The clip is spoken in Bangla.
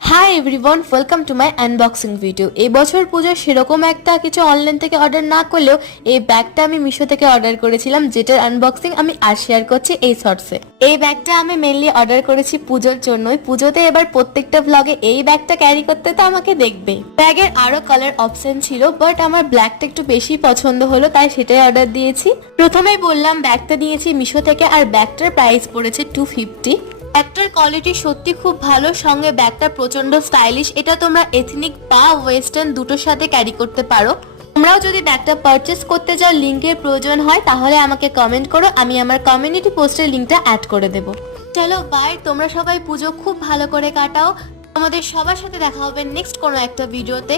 Hi everyone, welcome to my unboxing video. এই বছর পুজোর সেরকম একটা কিছু অনলাইন থেকে অর্ডার না করলেও এই ব্যাগটা আমি মিশো থেকে অর্ডার করেছিলাম, যেটার আনবক্সিং আমি আর শেয়ার করছি এই শর্টসে। এই ব্যাগটা আমি মেনলি অর্ডার করেছি পুজোর জন্যই। পুজোতে এবার প্রত্যেকটা ভ্লগে এই ব্যাগটা ক্যারি করতে তো আমাকে দেখবে। ব্যাগের আরো কালার অপশন ছিল, বাট আমার ব্ল্যাকটা একটু বেশি পছন্দ হলো, তাই সেটাই অর্ডার দিয়েছি। প্রথমেই বললাম ব্যাগটা নিয়েছি মিশো থেকে, আর ব্যাগটার প্রাইস পড়েছে 250। ব্যাগটার কোয়ালিটি সত্যি খুব ভালো, সঙ্গে ব্যাগটা প্রচন্ড স্টাইলিশ। এটা তোমরা এথনিক বা ওয়েস্টার্ন দুটোর সাথে ক্যারি করতে পারো। তোমরাও যদি ব্যাগটা পারচেস করতে চাও, লিংকের প্রয়োজন হয়, তাহলে আমাকে কমেন্ট করো, আমি আমার কমিউনিটি পোস্টের লিংকটা অ্যাড করে দেবো। চলো বাই, তোমরা সবাই পুজো খুব ভালো করে কাটাও। তোমাদের সবার সাথে দেখা হবে নেক্সট কোনো একটা ভিডিওতে।